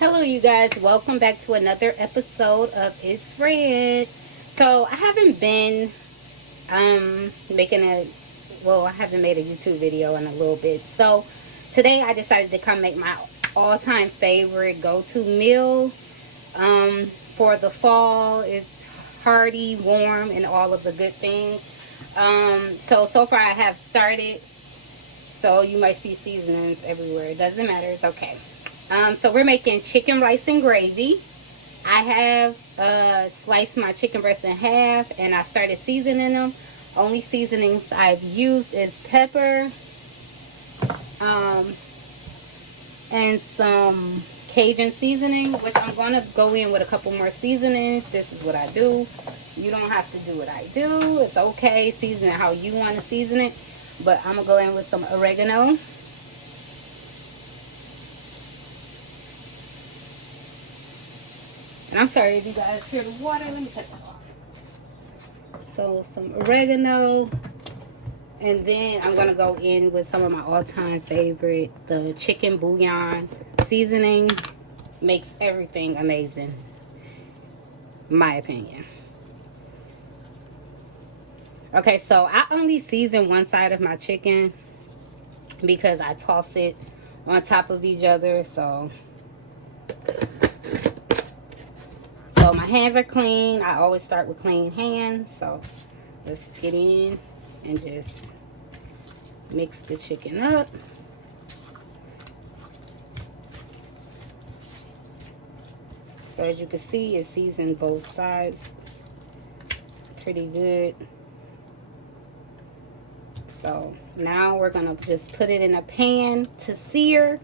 Hello, you guys. Welcome back to another episode of It's Red. So I haven't been making I haven't made a YouTube video in a little bit. So today I decided to come make my all-time favorite go-to meal for the fall. It's hearty, warm, and all of the good things. So far I have started. So you might see seasonings everywhere. It doesn't matter. It's okay. So we're making chicken, rice, and gravy. I have sliced my chicken breast in half, and I started seasoning them. Only seasonings I've used is pepper and some Cajun seasoning, which I'm going to go in with a couple more seasonings. This is what I do. You don't have to do what I do. It's okay. Season it how you want to season it. But I'm going to go in with some oregano. And I'm sorry if you guys hear the water. Let me cut that off. So some oregano. And then I'm going to go in with some of my all-time favorite. The chicken bouillon seasoning makes everything amazing. My opinion. Okay, so I only season one side of my chicken because I toss it on top of each other. So my hands are clean. I always start with clean hands. So let's get in and just mix the chicken up. So as you can see, it's seasoned both sides pretty good. So now we're gonna just put it in a pan to sear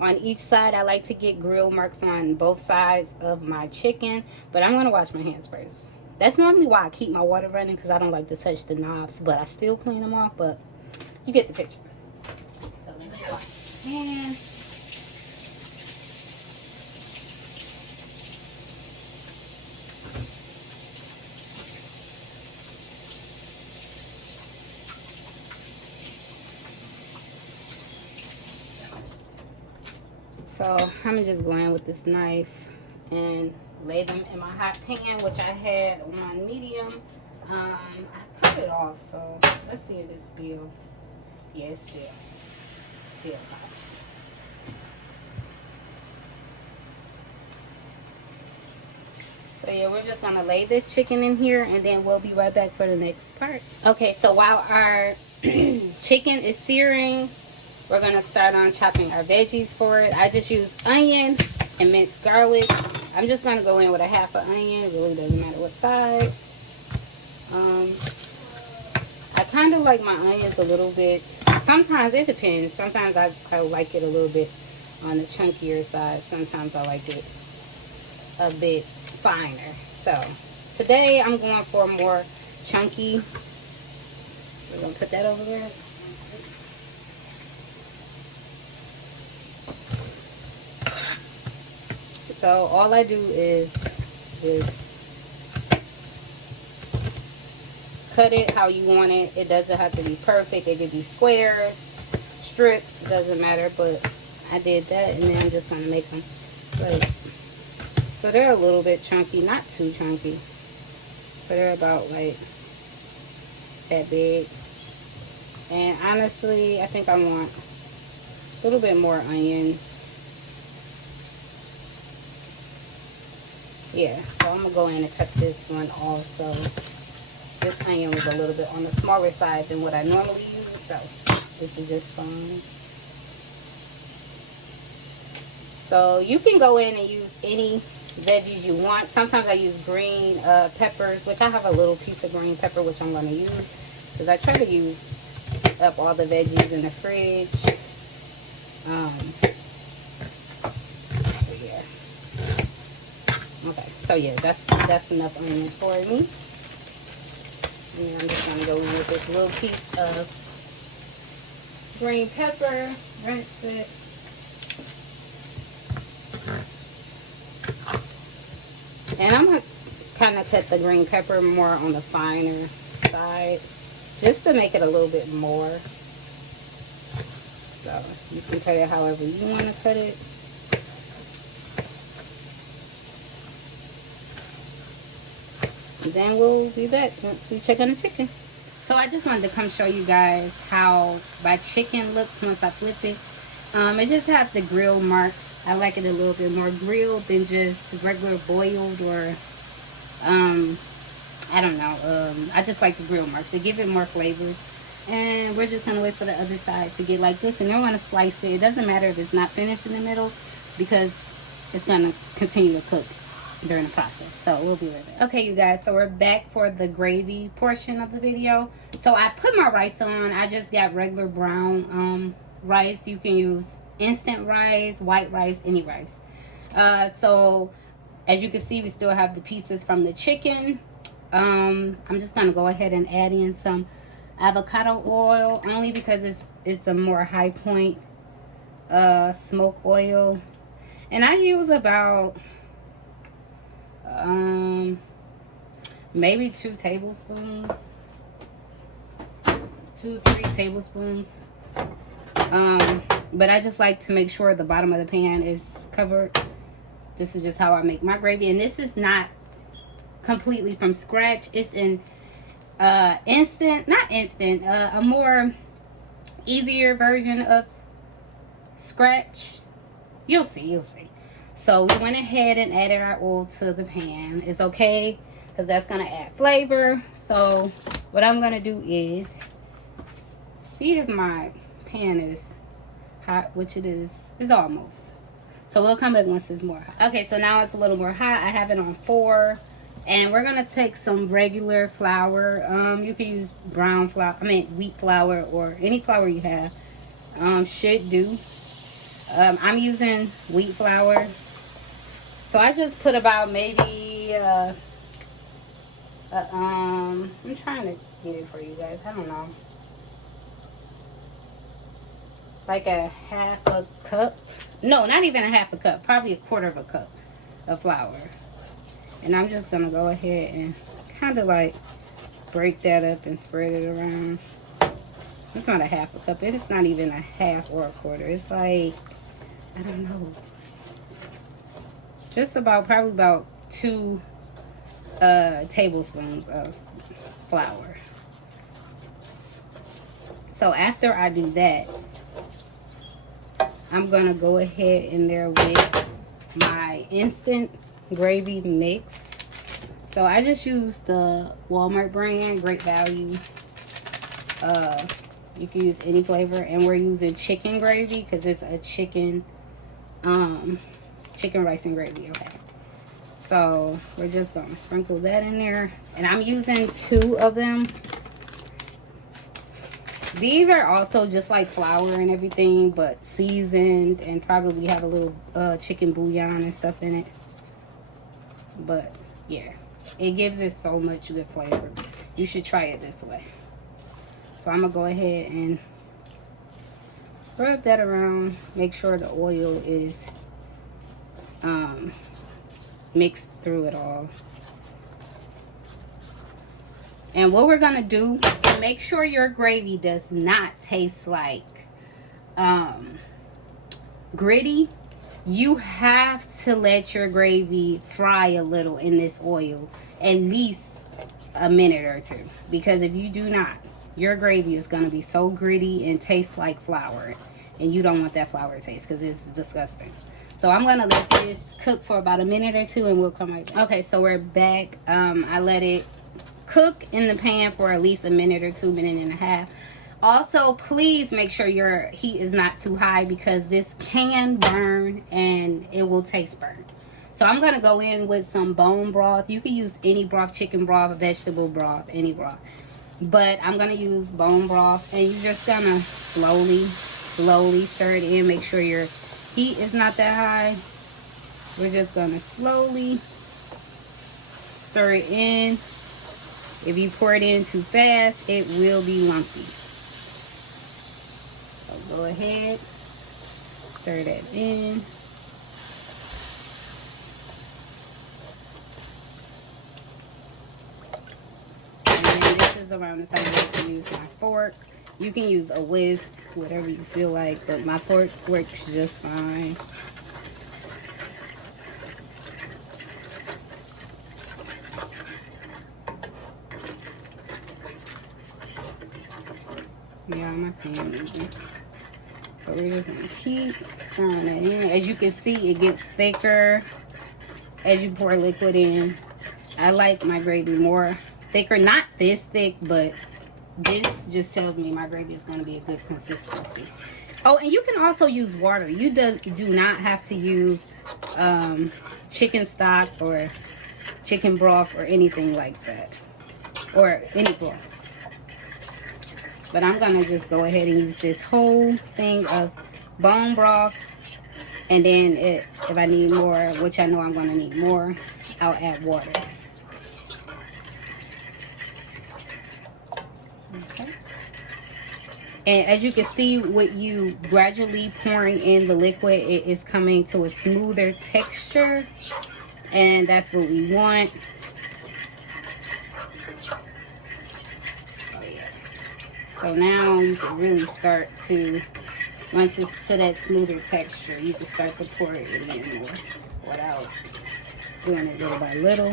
on each side. I like to get grill marks on both sides of my chicken, but I'm gonna wash my hands first. That's normally why I keep my water running, because I don't like to touch the knobs, but I still clean them off. But you get the picture. So let me wash my hands. So I'm just going with this knife and lay them in my hot pan, which I had on medium. I cut it off, so let's see if it's still, yeah, it's still hot. So yeah, we're just gonna lay this chicken in here, and then we'll be right back for the next part. Okay, so while our chicken is searing, we're going to start on chopping our veggies for it. I just use onion and minced garlic. I'm just going to go in with a half an onion. It really doesn't matter what side. I kind of like my onions a little bit. Sometimes it depends. Sometimes I like it a little bit on the chunkier side. Sometimes I like it a bit finer. So today I'm going for more chunky. So we're going to put that over there. So all I do is just cut it how you want it. It doesn't have to be perfect. It could be squares, strips, it doesn't matter. But I did that, and then I'm just going to make them like, so they're a little bit chunky, not too chunky. So they're about like that big. And honestly, I think I want a little bit more onions. Yeah, so I'm going to go in and cut this one also. This onion was a little bit on the smaller side than what I normally use, so this is just fine. So you can go in and use any veggies you want. Sometimes I use green peppers, which I have a little piece of green pepper, which I'm going to use, because I try to use up all the veggies in the fridge. Okay, so yeah, that's enough onion for me. And then I'm just going to go in with this little piece of green pepper, rinse it. And I'm going to kind of cut the green pepper more on the finer side, just to make it a little bit more. So you can cut it however you want to cut it. then we'll be back once we check on the chicken. So I just wanted to come show you guys how my chicken looks once I flip it. It just has the grill marks. I like it a little bit more grilled than just regular boiled, or I don't know. I just like the grill marks. They give it more flavor. And we're just gonna wait for the other side to get like this, and you're gonna slice it. It doesn't matter if it's not finished in the middle, because it's gonna continue to cook during the process. So we'll be right back. Okay, you guys, so we're back for the gravy portion of the video. So I put my rice on. I just got regular brown rice. You can use instant rice, white rice, any rice. So as you can see, we still have the pieces from the chicken. I'm just gonna go ahead and add in some avocado oil, only because it's a more high point smoke oil, and I use about maybe 2 tablespoons, 2-3 tablespoons. But I just like to make sure the bottom of the pan is covered. This is just how I make my gravy, and this is not completely from scratch. It's in a more easier version of scratch. You'll see. So we went ahead and added our oil to the pan. It's okay, because that's gonna add flavor. So what I'm gonna do is see if my pan is hot, which it is. It's almost. So we'll come back once it's more hot. Okay, so now it's a little more hot. I have it on 4. And we're gonna take some regular flour. You can use brown flour, wheat flour, or any flour you have. Should do. I'm using wheat flour. So I just put about maybe I'm trying to get it for you guys. I don't know. Like a half a cup. No, not even a half a cup. Probably a quarter of a cup of flour. And I'm just going to go ahead and kind of like break that up and spread it around. It's not a half a cup. It's not even a half or a quarter. It's like, I don't know. Just about, probably about 2 tablespoons of flour. So after I do that, I'm going to go ahead in there with my instant gravy mix. So I just used the Walmart brand, great value. You can use any flavor, and we're using chicken gravy because it's a chicken rice and gravy. Okay, so we're just gonna sprinkle that in there, and I'm using 2 of them. These are also just like flour and everything, but seasoned, and probably have a little chicken bouillon and stuff in it. But yeah, it gives it so much good flavor. You should try it this way. So I'm gonna go ahead and rub that around. Make sure the oil is mixed through it all. And what we're gonna do to make sure your gravy does not taste like gritty, you have to let your gravy fry a little in this oil, at least a minute or 2. Because if you do not, your gravy is going to be so gritty and taste like flour. And you don't want that flour taste, because it's disgusting. So I'm going to let this cook for about a minute or 2, and we'll come right back. Okay, so we're back. I let it cook in the pan for at least a minute or 2, minute and a half. Also, please make sure your heat is not too high, because this can burn and it will taste burnt. So I'm going to go in with some bone broth. You can use any broth, chicken broth, vegetable broth, any broth. But I'm going to use bone broth, and you're just going to slowly stir it in. Make sure your heat is not that high. We're just going to slowly stir it in. If you pour it in too fast, it will be lumpy. So go ahead, stir that in. And then this is around the time I can use my fork. You can use a whisk, whatever you feel like, but my fork works just fine. Yeah, my pan moving. So we're just gonna keep throwing it in. As you can see, it gets thicker as you pour liquid in. I like my gravy more thicker, not this thick, but this just tells me my gravy is going to be a good consistency. Oh, and you can also use water. You do not have to use chicken stock or chicken broth or anything like that, or any broth. But I'm going to just go ahead and use this whole thing of bone broth. And then if I need more, which I know I'm going to need more, I'll add water. Okay. And as you can see, with you gradually pouring in the liquid, it is coming to a smoother texture. And that's what we want. So now you can really start to, once it's to that smoother texture, you can start to pour it in more without doing it little by little.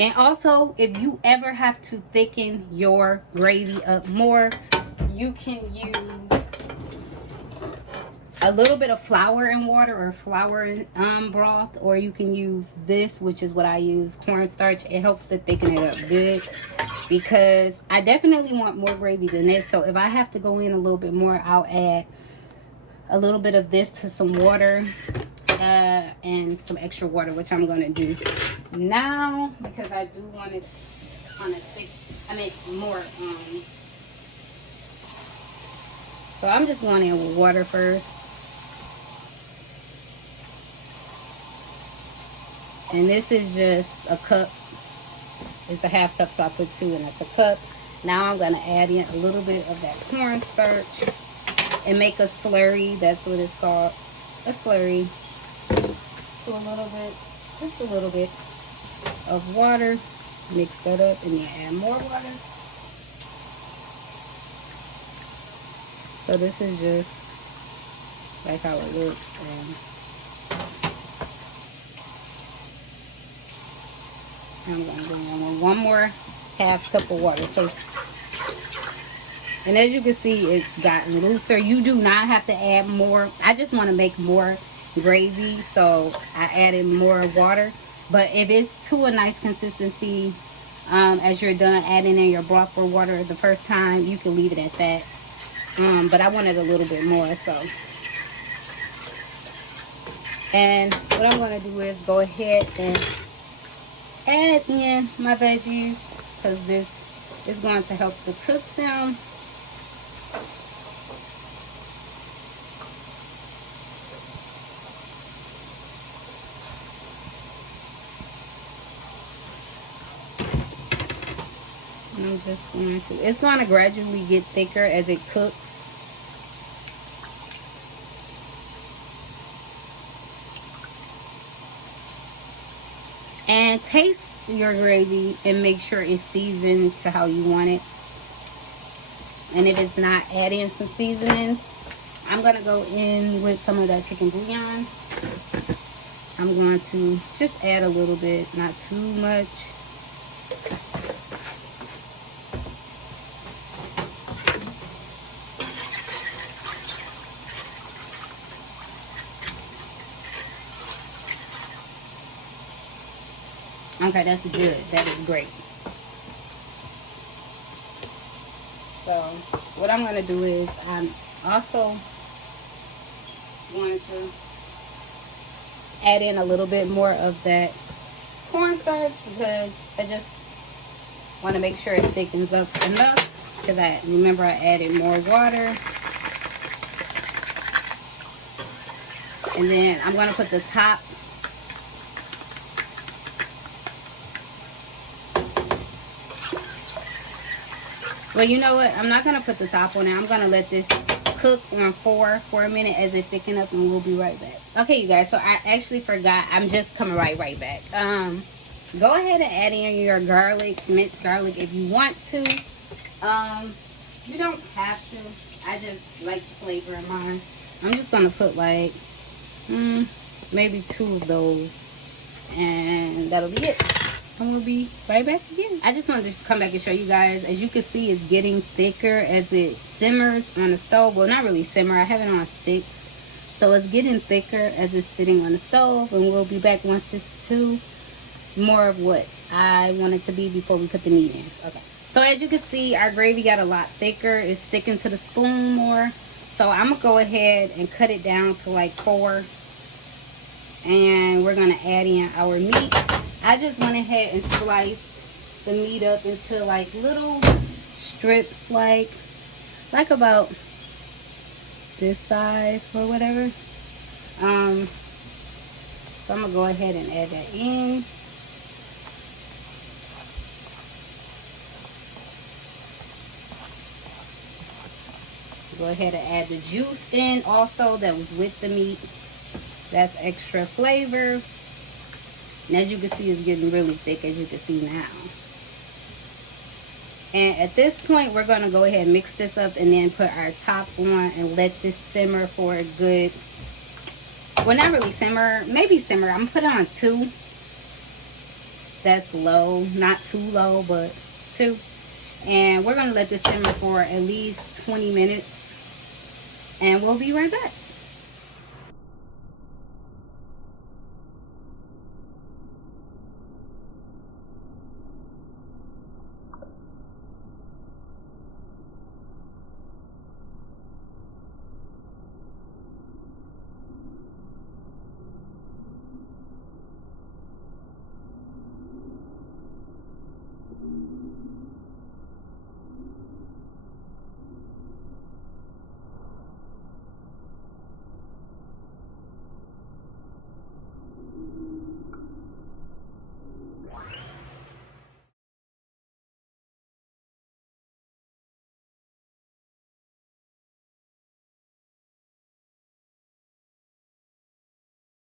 And also, if you ever have to thicken your gravy up more, you can use a little bit of flour and water, or flour and broth, or you can use this, which is what I use, cornstarch. It helps to thicken it up good, because I definitely want more gravy than this. So if I have to go in a little bit more, I'll add a little bit of this to some water and some extra water, which I'm going to do now, because I do want it on a thick, more. So I'm just going in with water first. And this is just a cup. It's a half cup, so I put 2 and that's a cup. Now I'm going to add in a little bit of that cornstarch and make a slurry. That's what it's called, a slurry. To a little bit, just a little bit of water. Mix that up and then add more water. So this is just like how it looks. And I'm going to go in with one more half cup of water. So, and as you can see, it's gotten looser. You do not have to add more. I just want to make more gravy, so I added more water. But if it's to a nice consistency, as you're done adding in your broth or water the first time, you can leave it at that. But I wanted a little bit more, so. And what I'm going to do is go ahead and add in my veggies, because this is going to help to cook them. And I'm just going to, it's going to gradually get thicker as it cooks. And taste your gravy and make sure it's seasoned to how you want it. And if it's not, add in some seasonings. I'm going to go in with some of that chicken bouillon. I'm going to just add a little bit, not too much. Okay, that's good. That is great. So, what I'm going to do is I'm also going to add in a little bit more of that cornstarch, because I just want to make sure it thickens up enough, because I remember I added more water. And then I'm going to put the top. Well, you know what? I'm not going to put the top on it. I'm going to let this cook on 4 for a minute as it thickens up, and we'll be right back. Okay, you guys. So I actually forgot. I'm just coming right back. Go ahead and add in your garlic, minced garlic, if you want to. You don't have to. I just like the flavor of mine. I'm just going to put like maybe 2 of those, and that'll be it. and we'll be right back again. I just wanted to come back and show you guys. As you can see, it's getting thicker as it simmers on the stove. Well, not really simmer. I have it on 6. So it's getting thicker as it's sitting on the stove. And we'll be back once it's to more of what I want it to be before we put the meat in. Okay. So as you can see, our gravy got a lot thicker. It's sticking to the spoon more. So I'm going to go ahead and cut it down to like 4. And we're going to add in our meat. I just went ahead and sliced the meat up into like little strips, like about this size or whatever. So I'm going to go ahead and add that in. Go ahead and add the juice in also that was with the meat. That's extra flavor. And as you can see, it's getting really thick, as you can see now. And at this point, we're going to go ahead and mix this up and then put our top on and let this simmer for a good, well, not really simmer, maybe simmer. I'm going to put it on 2. That's low, not too low, but 2. And we're going to let this simmer for at least 20 minutes. And we'll be right back.